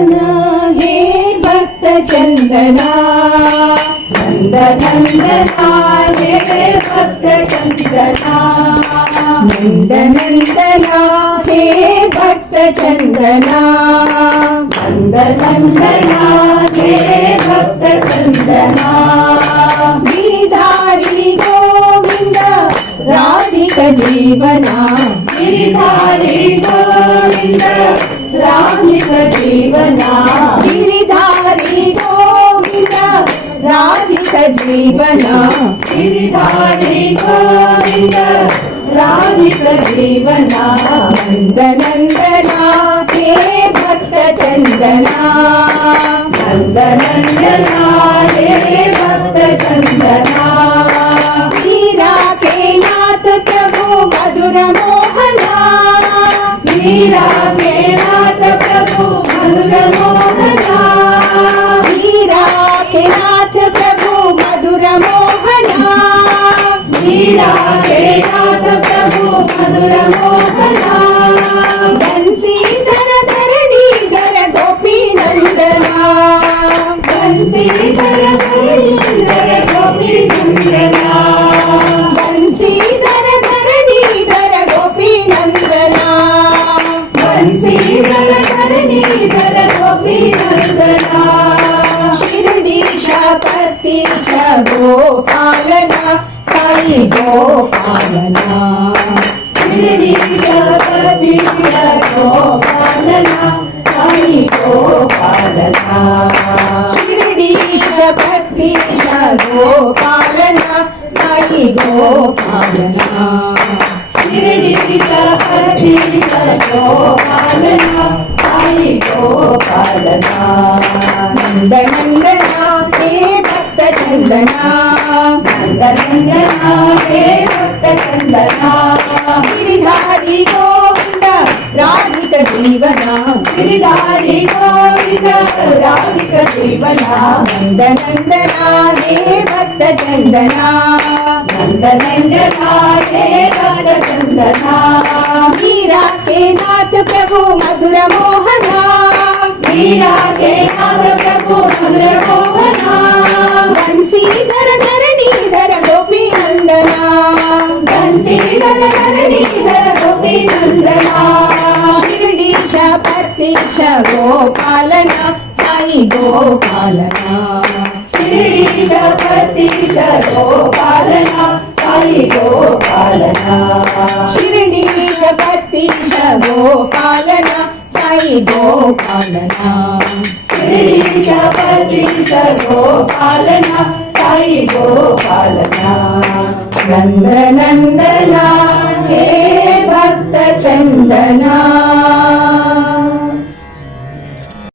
चंदना हे भक्त चंदना नंद नंदना हे भक्त चंदना नंद नंदना हे भक्त चंदना नंद नंदना हे भक्त चंदना गिरिधारी गोविंद राधिक जीवना गिरिधारी गोविंद राधिक जीवना गिरिधारी गोविंद राधिक जीवना गिरिधारी गोविंद राधिक जीवना नंद नंदना हे भक्त चंदना नंद नंदना हे भक्त चंदना मीरा के नाथ प्रभु मधुर मोहना मीरा के नाथ प्रभु मधुर मोहना मीरा के नाथ प्रभु मधुर मोहना मीरा के नाथ प्रभु मधुर मोहना बंसीधर धरणीधर गोपी नंदना बंसीधर धरणीधर गोपी नंदना बंसीधर धरणीधर गोपी नंदना बंसीधर धरणीधर गोपी नंदना शिरडीश पतीश गोपालना साई गोपालना शिरडीश पतीश गोपालना साई गोपालना शिरडीश पतीश गोपालना साई गोपालना शिरडीश पतीश गोपालना साई गोपालना नंद नंदना हे भक्त चंदना नंद नंदना हे भक्त चंदना गिरिधारी गोविंद राधिक जीवना गिरिधारी गोविंद राधिक जीवना नंद नंदना हे भक्त चंदना नंद नंदना हे भक्त चंदना मीरा के नाथ प्रभु मधुर मोहना मीरा के नाथ प्रभु मधुर मोहना बंसीधर धरणीधर गोपी नंदना बंसीधर धरणीधर गोपी नंदना शिरडीश पतीश गोपालना साई गोपालना शिरडीश पतीश गोपालना साई गोपालना शिरडीश पतीश गोपालना साई गोपालना शिरडीश पतीश गोपालना साई गोपालना नंद नंदना हे भक्त चंदना